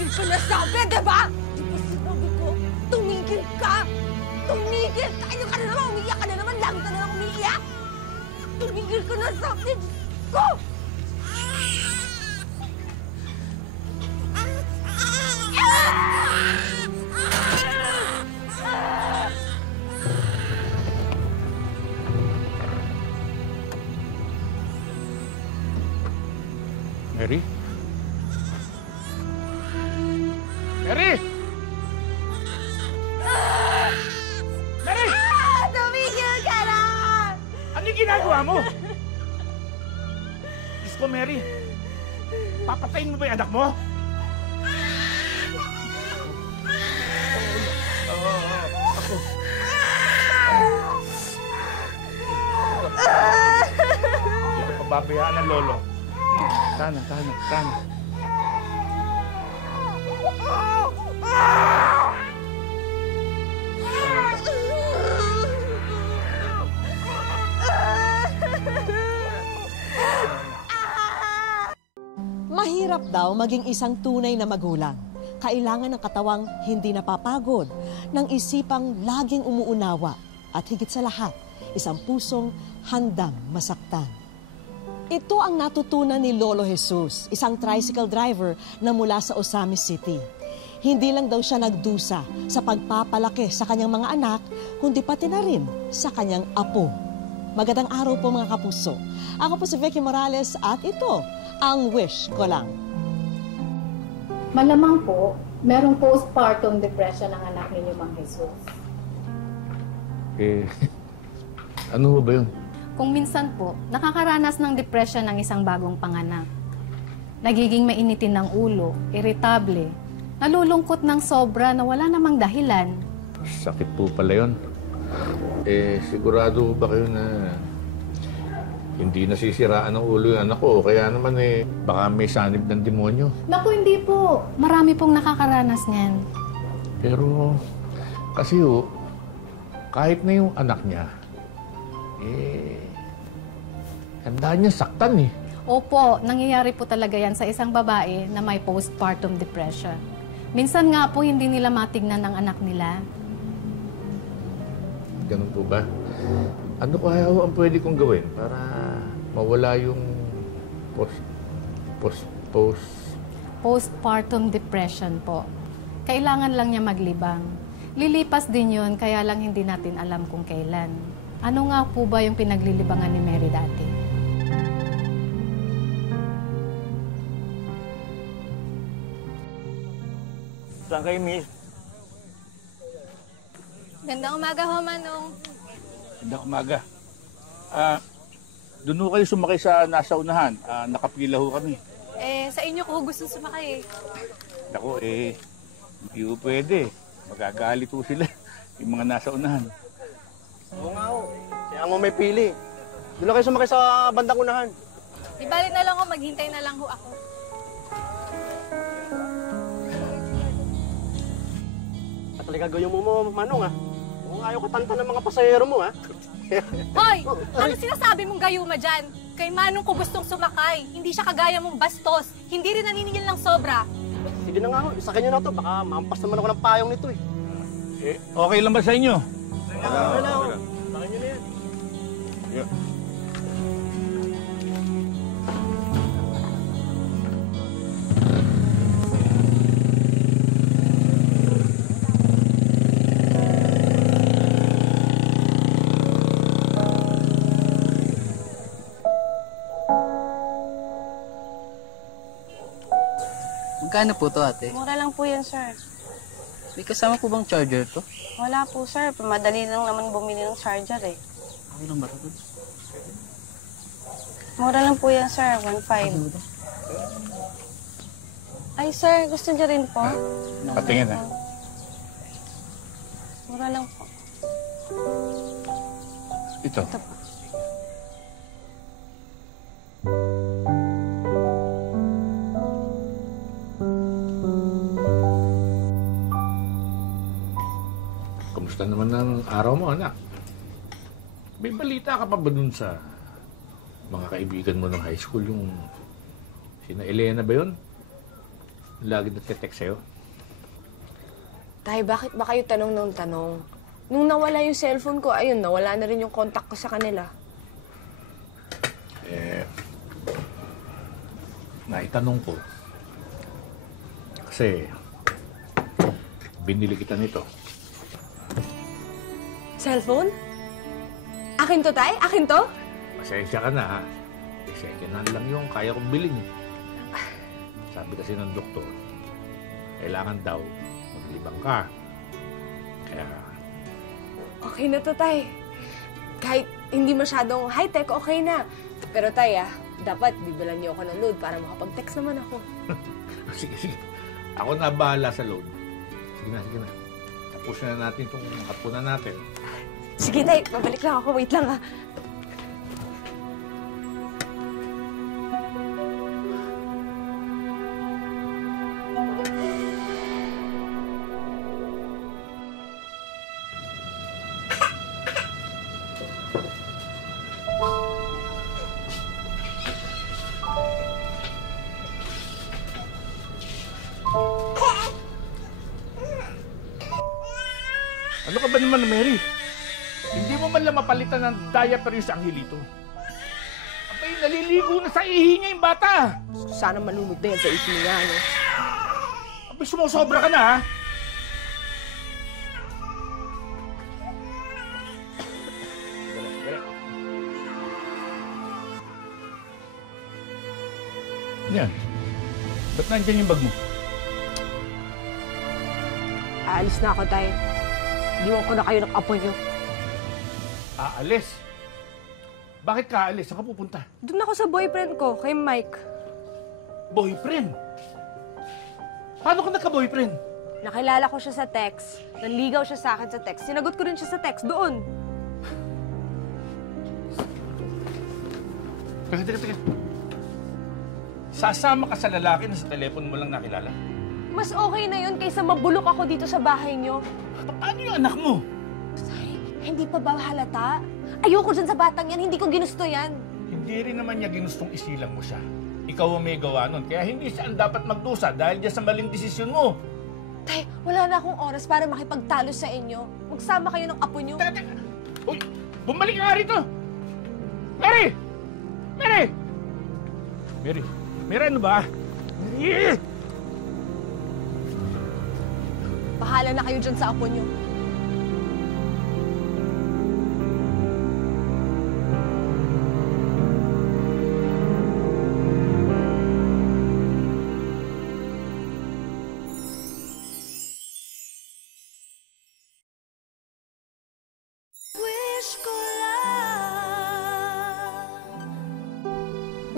Tumigil ka na sabi, diba? Di ba sinabi ko, tumigil ka! Tumigil! Tayo ka na naman, umiiyak ka na naman, lagi ka na naman umiiyak! Tumigil ka na sabi, Diyos ko! Mary? Mary! Mary! Tumigil ka na! Ano yung ginagawa mo? Diyos ko, Mary. Papatayin mo ba yung anak mo? Ako. Hindi ko pababayaan ng lolo. Tana. Mahirap daw maging isang tunay na magulang. Kailangan ng katawang hindi napapagod, ng isipang laging umuunawa, at higit sa lahat, isang pusong handang masaktan. Ito ang natutunan ni Lolo Jesus, isang tricycle driver na mula sa Osamis City. Hindi lang daw siya nagdusa sa pagpapalaki sa kanyang mga anak, kundi pati na rin sa kanyang apo. Magandang araw po mga kapuso. Ako po si Vicky Morales at ito ang Wish Ko Lang. Malamang po, merong postpartum depression ang anak ninyo, Mang Jesus. Ano ba yun? Kung minsan po, nakakaranas ng depression ng isang bagong panganak. Nagiging mainitin ng ulo, iritable, nalulungkot ng sobra na wala namang dahilan. Sakit po pala yun. Sigurado ba kayo na hindi nasisiraan ng ulo yung anak ko? Kaya naman baka may sanib ng demonyo. Naku, hindi po. Marami pong nakakaranas niyan. Pero, kasi kahit na yung anak niya, handa niya saktan eh. Opo, nangyayari po talaga yan sa isang babae na may postpartum depression. Minsan nga po hindi nila matignan ng anak nila. Ganun po ba? Ano kaya ang pwede kong gawin para mawala yung Postpartum depression po. Kailangan lang niya maglibang. Lilipas din yun, kaya lang hindi natin alam kung kailan. Ano nga po ba yung pinaglilibangan ni Mary dati? Saan kayo, miss? Gandang umaga ho, Manong. Magandang umaga. Doon ho kayo sumakay sa nasa unahan. Nakapila ho kami. Sa inyo ko gusto sumakay. Naku, hindi ho pwede. Magagalit ho sila. Yung mga nasa unahan. Oo nga ho. Kaya mo may pili. Doon na kayo sumakay sa bandang unahan. Di bali na lang ho, maghintay na lang ho ako. At talaga gawin mo, Manong, ha? Kung ayaw katanta ng mga pasahero mo, ha? Hoy! Ano sinasabi mong gayuma dyan? Kay Manong ko gustong sumakay. Hindi siya kagaya mong bastos. Hindi rin naniningil ng sobra. Sige na nga ho, isakay nyo na to. Baka mampas naman ako ng payong nito, Okay lang ba sa inyo? Wala ho. Isakay nyo na yan. Yeah. Magkano po to, ate? Mura lang po yan, sir. May kasama po bang charger to? Wala po, sir. Madali lang naman bumili ng charger, eh. Okay lang ba ito? Mura lang po yan, sir. 1.5. Ay, sir. Gusto niyo rin po? Patingin, ha? Mura lang po. Ito. Ito po. Kamusta naman ang araw mo, anak? May balita ka pa ba dun sa mga kaibigan mo ng high school? Yung sina Elena ba yun? Lagi nagte-text sa'yo. Tay, bakit ba kayo tanong ng tanong? Nung nawala yung cellphone ko, ayun, nawala na rin yung contact ko sa kanila. Naitanong ko. Kasi, binili kita nito. Cellphone? Akin to, Tay? Akin to? Pasensya ka na, ha? Second hand lang yung kaya kong bilhin. Sabi kasi ng doktor, kailangan daw maglibang ka. Kaya, Okay na to, Tay. Kahit hindi masyadong high-tech, okay na. Pero, Tay, dapat bibilan niyo ako ng load para makapag-text naman ako. sige, sige. Ako na bahala sa load. Sige na, sige na. Tapos na natin itong hapunan natin. Sige, Tay. Babalik lang ako. Wait lang, ha. Ano ka ba naman, Mary? Hindi mo man lang mapalitan ng diaper yung sa Angelito. Abay, naliligo na sa ihi niya yung bata. Sana malunod na yan sa ipin niya, no? Abay, sumusobra ka na, ha? Yan. Ba't nandyan yung bag mo? Aalis na ako, Tay. Iwan ko na kayo ng apo niyo. Aalis? Bakit ka aalis? Saan ka pupunta? Doon ako sa boyfriend ko, kay Mike. Boyfriend? Paano ka nagka-boyfriend? Nakilala ko siya sa text. Nanligaw siya sa akin sa text. Sinagot ko rin siya sa text doon. Teka. Sasama ka sa lalaki na sa telepono mo lang nakilala? Mas okay na yun kaysa mabulok ako dito sa bahay niyo. Paano yung anak mo? Hindi pa ba halata? Ayoko dyan sa batang yan. Hindi ko ginusto yan. Hindi rin naman niya ginustong isilang mo siya. Ikaw ang may gawa nun. Kaya hindi siya ang dapat magdusa dahil dyan sa maling desisyon mo. Tay, wala na akong oras para makipagtalo sa inyo. Magsama kayo ng apo niyo. Teka. Uy, bumalik ka nga rito. Mary! Mary! Mary, ano ba? Mary! Bahala na kayo dyan sa apo niyo.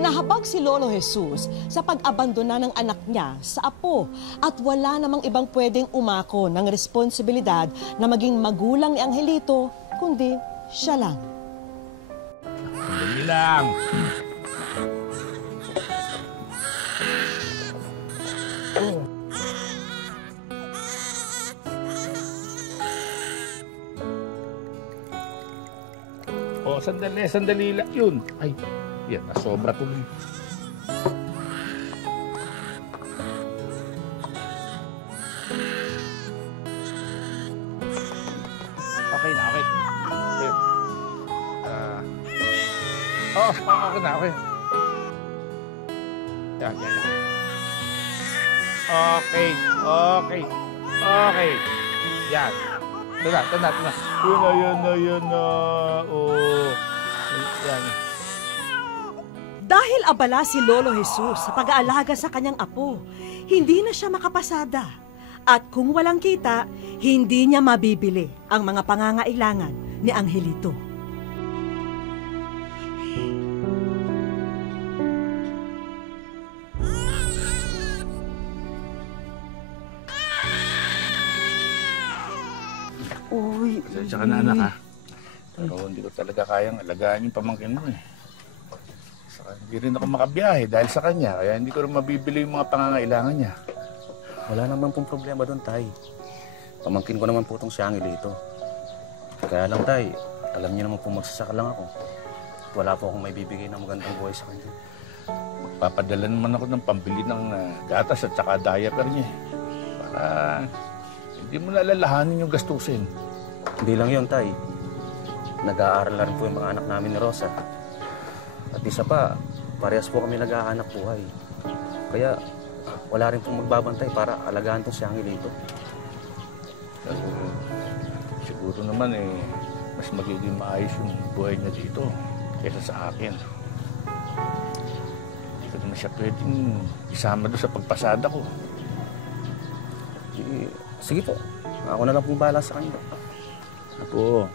Nahabag si Lolo Jesus sa pag-abandona ng anak niya sa apo at wala namang ibang pwedeng umako ng responsibilidad na maging magulang ni Angelito, kundi siya lang. Sandali lang. Sandali lang yun. Ay, yan, nasobra to. Okay na, okay. Ayun. Okay na, okay. Yan. Okay. Yan. Ito na. Yun na. Oh. Yan. Dahil abala si Lolo Jesus sa pag-aalaga sa kanyang apo, hindi na siya makapasada. At kung walang kita, hindi niya mabibili ang mga pangangailangan ni Angelito. Uy. Tsaka na anak, ha? Pero hindi ko talaga kayang alagaan yung pamangkin mo, eh. Saka hindi rin ako makabiyahe dahil sa kanya, kaya hindi ko rin mabibili yung mga pangangailangan niya. Wala naman pong problema doon, Tay. Pamangkin ko naman po itong si Angelito. Kaya lang, Tay, alam niyo naman po magsasaka lang ako. At wala po akong may bibigay na magandang buhay sa kanya. Papadala naman ako ng pambili ng gatas at saka diaper niya. Para hindi mo nalalahanin yung gastusin. Hindi lang yun, Tay. Nag-aaral na rin po yung mga anak namin ni Rosa. At isa pa, parehas po kami nag-aanak buhay. Kaya wala rin pong magbabantay para alagaan tong si Angelito. Siguro naman mas magiging maayos yung buhay niya dito kaysa sa akin. Hindi ko naman siya pwedeng isama doon sa pagpasada ko. Sige po, ako na lang pong bahala sa kanya. Apo,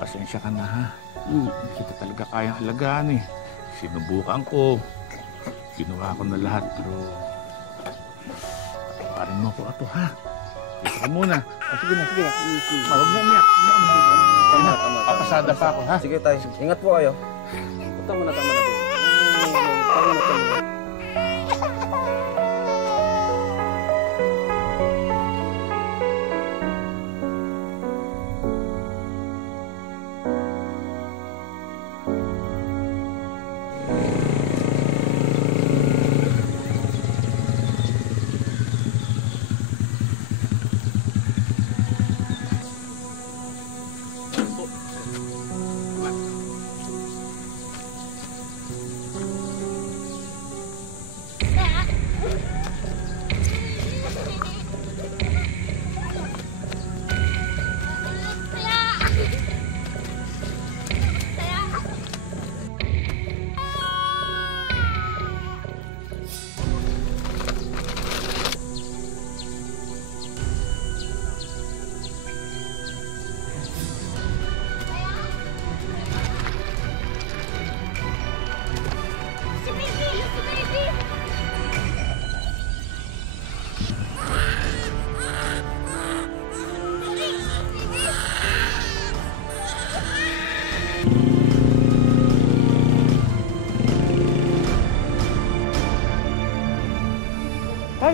pasensya ka na ha. Hindi kita talaga kayang alagaan eh. Sinubukan ko. Ginawa ko na lahat pero parin mo ko ato ha. Dito ka muna. Sige na. Huwag na niya. Papasada pa ako ha. Sige, Tay. Ingat po kayo. Tama na.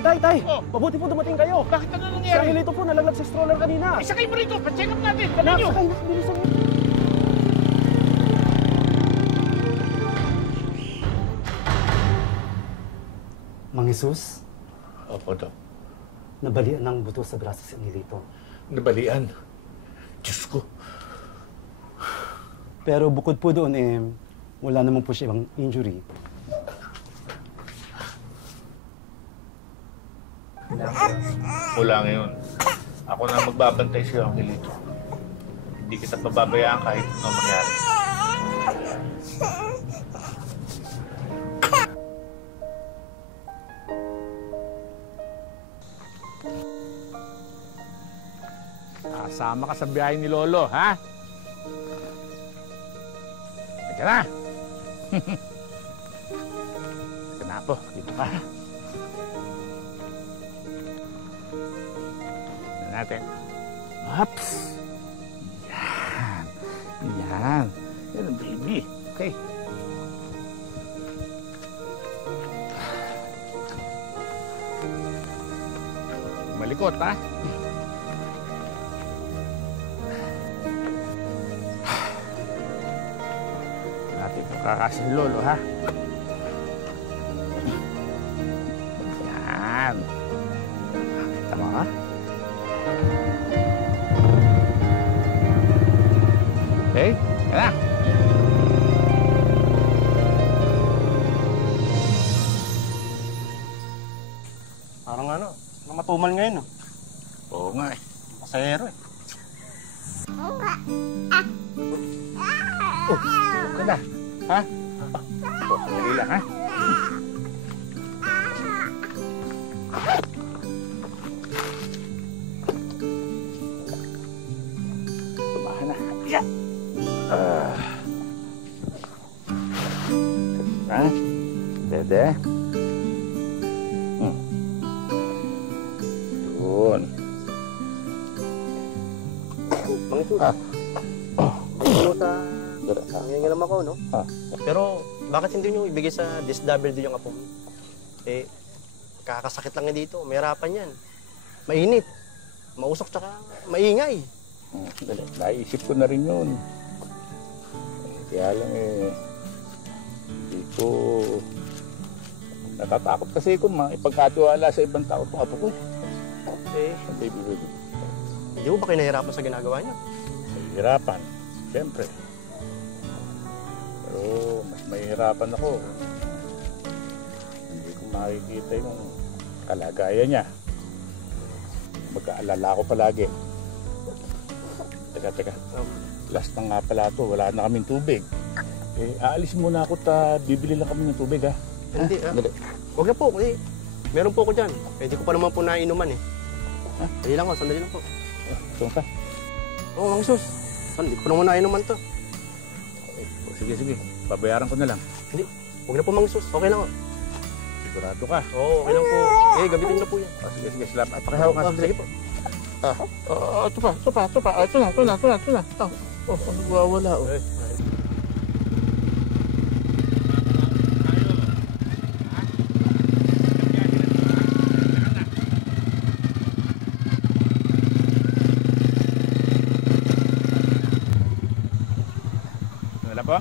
Tay! Mabuti po dumating kayo. Bakit ano Si nangyari? Angelito po nalaglag sa stroller kanina. Sakay mo rito. Pa-check up natin. Dali nyo. Sakay na, bilisan mo. Mang Jesus, Opo, Dok. nabalian ng buto sa braso si Angelito. Nabalian. Diyos ko. Pero bukod po doon, wala naman po siya ibang injury. Mula ngayon, ako na magbabantay sa'yo, Angelito. Hindi kita pababayaan kahit anong mangyari. Kasama ka sa biyahe ni Lolo, ha? Teka na! Teka na po, dito ka. Natin. Ups! Yan. Yan ang baby. Okay. Malikot, ha? Natin po kakasin Lolo, ha? Yan. Tama, ha? Okay, yan na. Parang namatumal ngayon, no? Oo nga eh. Pasahero, Oh, ka na. Ha? Oh, dali lang, ha? Tumahan na. Yan. Ha? Dede. Doon. Mang Jesus, nangingilam ako, no? Pero bakit hindi nyo ibigay sa DSWD yung apo mo? Kakasakit lang nga dito. May harapan yan. Mainit. Mausok tsaka maingay. Naisip ko na rin yun. Kaya lang hindi ko Natatakot kasi kung ipagkatiwala sa ibang tao itong apo ko. Baby. Hindi mo ba kayo nahihirapan sa ginagawa niya? Mahihirapan, siyempre. Pero mas mahihirapan ako. Hindi ko makikita yung kalagayan niya. Mag-aalala ko palagi. Teka. Last na nga pala ito, wala na kaming tubig. Aalis muna ako bibili lang kami ng tubig, ha? Hindi, Huwag na po, kasi meron po ako dyan. Hindi ko pa naman po nainuman eh. Sandali lang po, sandali lang po. Saan ka? Oo, Mang Jesus. Hindi ko naman nainuman to. Sige. Babayaran ko na lang. Hindi, huwag na po, Mang Jesus. Okay lang po. Sigurado ka? Oo, okay lang po. Gabitin na po yan. Sige, salamat. Pakihawak ka. Sige po. Ito pa. Ito na. Nagwawala, oh. Wala po?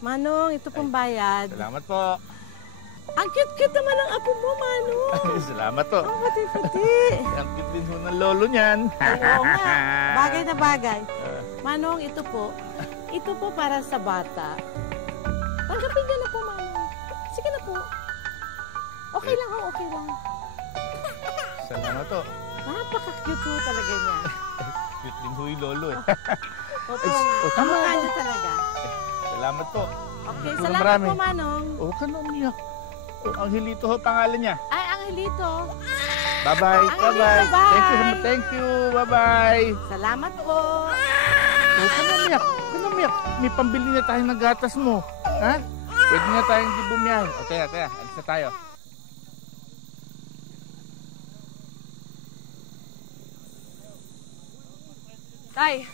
Manong, ito pong bayad. Salamat po. Ang cute-cute naman ng apo mo, Manong. Salamat po. Ang puti-puti. Ang cute din ho ng lolo niyan. Oo nga, bagay na bagay. Manong, ito po para sa bata. Tanggapin niyo na po, Manong. Sige na po. Okay lang. Salamat po. Napaka-cute ho talaga niya. Cute din ho yung lolo eh. Opo nga, kamukha niya talaga. Salamat po. Okay, Ito salamat marami. po, Manong. Huwag ka na umiyak. Angelito ho pangalan niya. Ay, Angelito. Bye-bye. Angelito, bye. Thank you. Bye-bye. Salamat po. Huwag ka na umiyak. May pambili na tayo ng gatas mo. Ha? Pwede na tayong di bumiyahe. O, teka. Alis na tayo. Tay!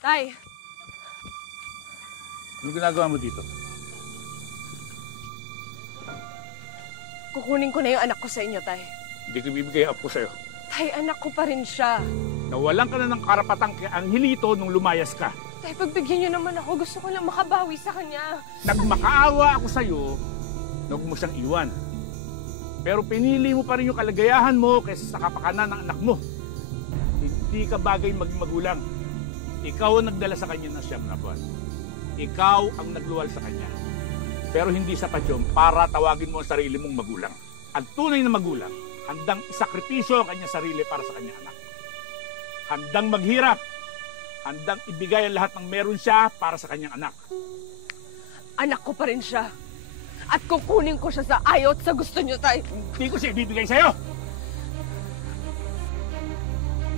Tay! Ano ginagawa mo dito? Kukunin ko na yung anak ko sa inyo, Tay. Hindi ko bibigay up ko sa'yo. Tay, anak ko pa rin siya. Nawalan ka na ng karapatang kay Angelito nung lumayas ka. Tay, pagbigyan niyo naman ako. Gusto ko lang makabawi sa kanya. Nagmakaawa ako sa'yo, huwag mo siyang iwan. Pero pinili mo pa rin yung kalagayahan mo kaysa sa kapakanan ng anak mo. Hindi ka bagay maging magulang. Ikaw ang nagdala sa kanya ng 7 na buwan. Ikaw ang nagluwal sa kanya. Pero hindi sapat yun para tawagin mo ang sarili mong magulang. Ang tunay na magulang, handang isakripisyo ang kanyang sarili para sa kanyang anak. Handang maghirap. Handang ibigay ang lahat ng meron siya para sa kanyang anak. Anak ko pa rin siya. At kukunin ko siya sa ayaw at sa gusto niyo, Tay. Hindi ko siya ibibigay sa'yo.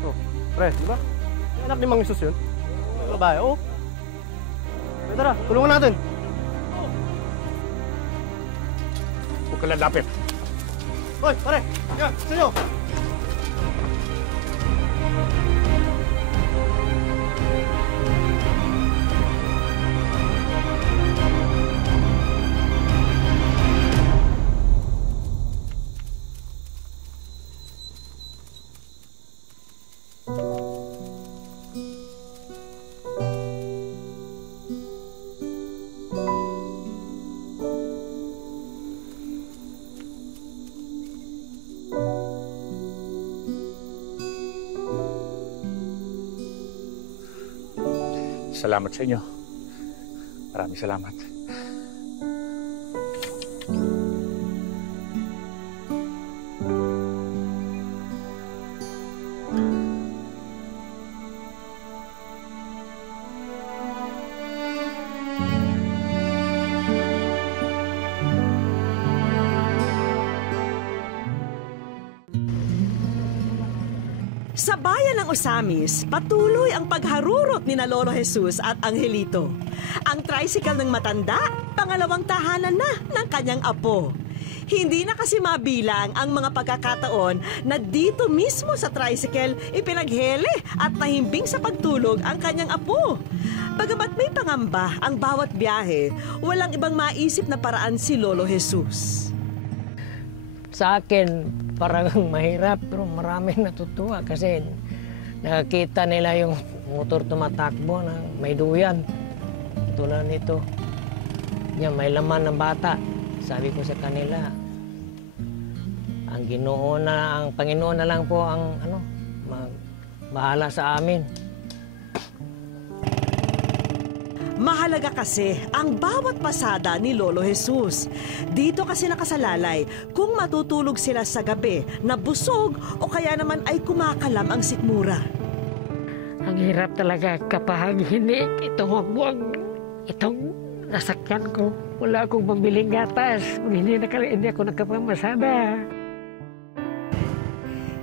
Oh, pre, di ba? Anak ni Mang Jesus yun. Babae, oo. Tara, tulungan natin. Huwag ka lalapit. Hoy, pare! Yan, sa'yo! Salamat sa inyo. Maraming salamat. Sa bayan ng Osamis, patuloy ang pagharurot ni na Lolo Jesus at Angelito. Ang tricycle ng matanda, pangalawang tahanan na ng kanyang apo. Hindi na kasi mabilang ang mga pagkakataon na dito mismo sa tricycle ipinaghele at nahimbing sa pagtulog ang kanyang apo. Bagamat may pangamba ang bawat biyahe, walang ibang maisip na paraan si Lolo Jesus. Sa akin, parang mahirap pero maraming natutuwa kasi nakakita nila yung motor tumatakbo na may duyan. Tulad nito. Yan, may laman ng bata. Sabi ko sa kanila, ang Panginoon na lang po ang bahala sa amin. Mahalaga kasi ang bawat pasada ni Lolo Jesus. Dito kasi nakasalalay kung matutulog sila sa gabi na busog o kaya naman ay kumakalam ang sikmura. Ang hirap talaga kapag hindi itong nasakyan ko. Wala akong pambiling gatas. Hindi ako nakapamasada.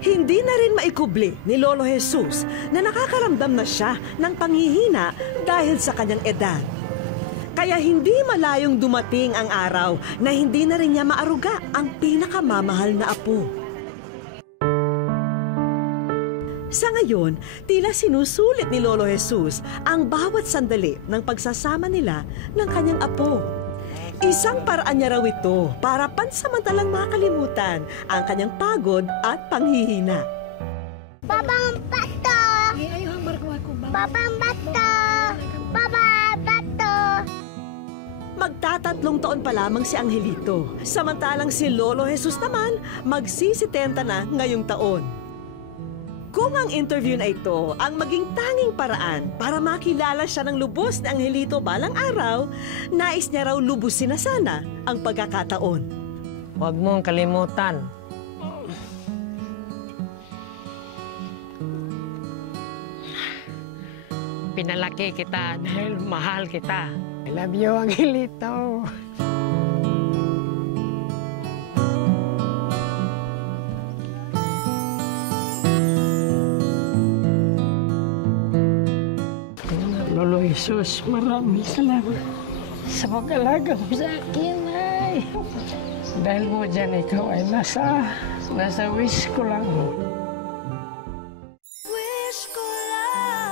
Hindi na rin maikubli ni Lolo Jesus na nakakaramdam na siya ng panghihina dahil sa kanyang edad. Kaya hindi malayong dumating ang araw na hindi na rin niya maaruga ang pinakamamahal na apo. Sa ngayon, tila sinusulit ni Lolo Jesus ang bawat sandali ng pagsasama nila ng kanyang apo. Isang paraan niya raw ito para pansamantalang makalimutan ang kanyang pagod at panghihina. Babang bato! Babang bato! Babang bato! Magtatatlong taon pa lamang si Angelito, samantalang si Lolo Jesus naman magsisitenta na ngayong taon. Kung ang interview na ito ang maging tanging paraan para makilala siya ng lubos ni Angelito balang araw, nais niya raw lubusin na sana ang pagkakataon. Huwag mong kalimutan. Pinalaki kita dahil mahal kita. I love you, Angelito. Lolo Jesus, maraming salamat sa pag-alaga mo sa akin, ay. Dahil mo dyan, ikaw ay nasa wish ko lang. Wish ko lang.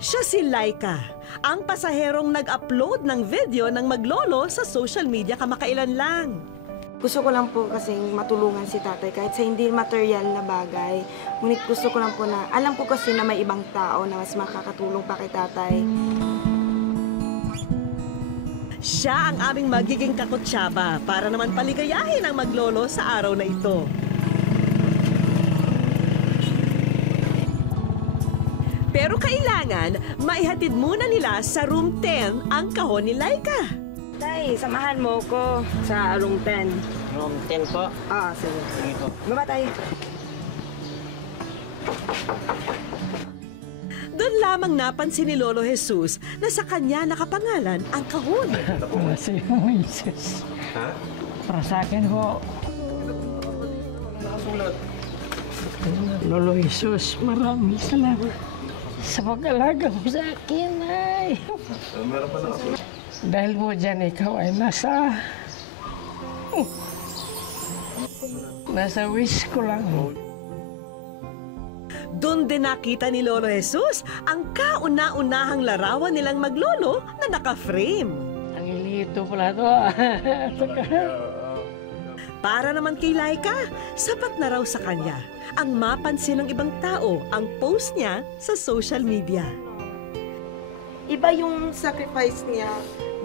Siya si Laika, ang pasaherong nag-upload ng video ng maglolo sa social media kamakailan lang. Gusto ko lang po kasing matulungan si tatay kahit sa hindi material na bagay. Ngunit gusto ko lang po na, alam ko kasi na may ibang tao na mas makakatulong pa kay tatay. Siya ang aming magiging kakutsaba para naman paligayahin ang maglolo sa araw na ito. Pero kailangan, maihatid muna nila sa room 10 ang kahon ni Laika. Tay, samahan mo ko sa room 10. Room 10 po? Ah, sige. Sige po. Baba tayo. Doon lamang napansin ni Lolo Jesus na sa kanya nakapangalan ang kahon. Para sa iyo, Jesus. Ha? Para sa akin ho. Nakasulat. Lolo Jesus, maraming salamat sa pag-alaga mo sa akin, ay. Meron pa nakasulat. Dahil mo dyan, ikaw ay nasa wish ko lang. Doon din nakita ni Lolo Jesus ang kauna-unahang larawan nilang maglolo na naka-frame. Ang ilito pala to. Para naman kay Laika, sapat na raw sa kanya ang mapansin ng ibang tao ang post niya sa social media. Iba yung sacrifice niya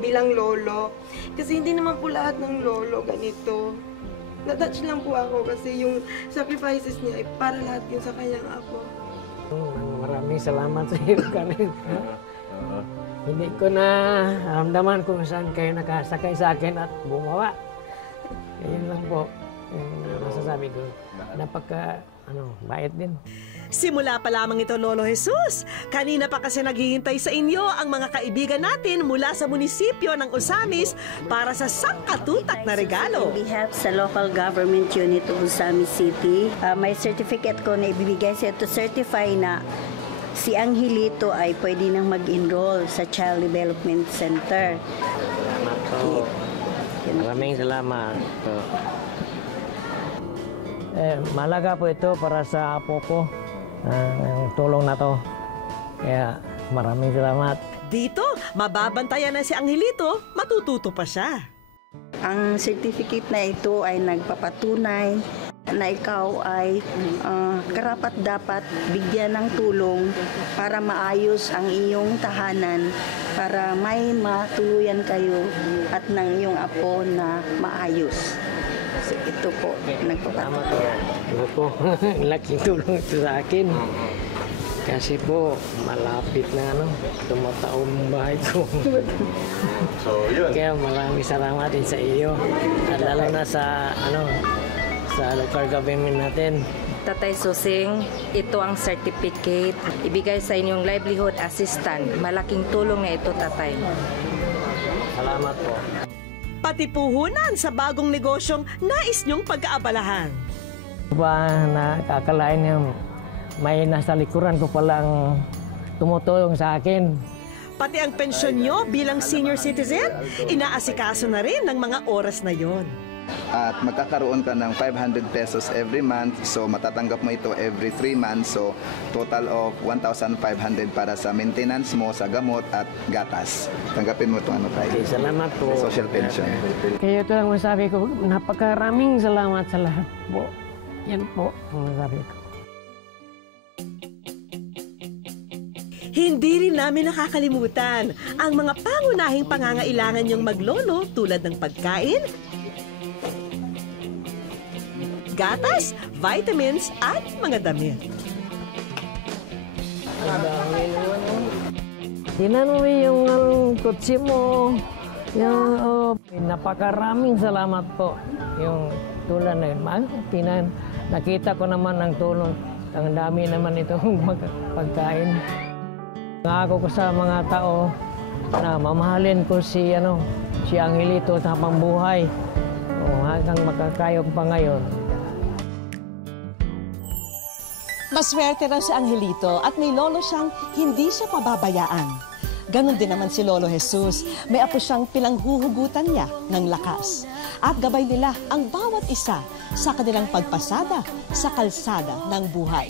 bilang lolo. Kasi hindi naman po lahat ng lolo ganito. Na-touch lang po ako kasi yung sacrifices niya ay para lahat yun sa kanyang apo. Maraming salamat sa iyo, Karen. Hindi ko na ramdaman kung saan kayo nakasakay sa akin at bumawa. Ayun lang po yung masasabi ko. Bait din. Simula pa lamang ito, Lolo Jesus. Kanina pa kasi naghihintay sa inyo ang mga kaibigan natin mula sa munisipyo ng Osamis para sa sangkatutak na regalo. On behalf sa local government unit of Osamis City, may certificate ko na ibibigay sa to certify na si Angelito ay pwede nang mag-enroll sa Child Development Center. Salamat po. Maraming salamat po. Malaga po ito para sa apo ko, ang tulong na to. Kaya maraming salamat. Dito, mababantayan na si Angelito, matututo pa siya. Ang certificate na ito ay nagpapatunay na ikaw ay karapat-dapat bigyan ng tulong para maayos ang iyong tahanan, para may matuluyan kayo at ng iyong apo na maayos. So, ito po, nagpapatunay. Ito po, laking tulong ito sa akin. Kasi po, malapit na tumataong bahay ko. So, yun. Kaya maraming salamat din sa iyo. At lalo na sa, sa local government natin. Tatay Susing, ito ang certificate. Ibigay sa inyong livelihood assistant. Malaking tulong na ito, Tatay. Salamat po. Pati puhunan sa bagong negosyong nais niyong pag-aabalahan. Ba na kakalain niya, may nasa likuran ko palang tumutulong sa akin. Pati ang pensyon nyo bilang senior citizen, inaasikaso na rin ng mga oras na yon. At magkakaroon ka ng 500 pesos every month. So matatanggap mo ito every 3 months. So total of 1,500 para sa maintenance mo, sa gamot at gatas. Tanggapin mo itong tayo. Okay, salamat po. Social pension. Kaya ito lang masabi ko, napakaraming salamat sa lahat po. Yan po ang masabi ko. Hindi rin namin nakakalimutan ang mga pangunahing pangangailangan niyong maglolo tulad ng pagkain, gatas, vitamins at mga damit. Tinan mo yung kutsi mo. Napakaraming salamat po. Yung tulad na yun. Nakita ko naman ang tulong. Ang dami naman itong pagkain. Nangako ko sa mga tao na mamahalin ko si Angelito sa habang buhay. Hanggang makakayog pa ngayon. Maswerte raw si Angelito at may lolo siyang hindi siya pababayaan. Ganon din naman si Lolo Jesus. May apo siyang pinanghuhugutan niya ng lakas. At gabay nila ang bawat isa sa kanilang pagpasada sa kalsada ng buhay.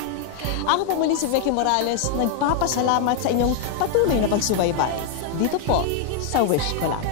Ako po muli si Vicky Morales, nagpapasalamat sa inyong patuloy na pagsubaybay. Dito po sa Wish Ko Lang.